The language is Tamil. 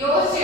யோசி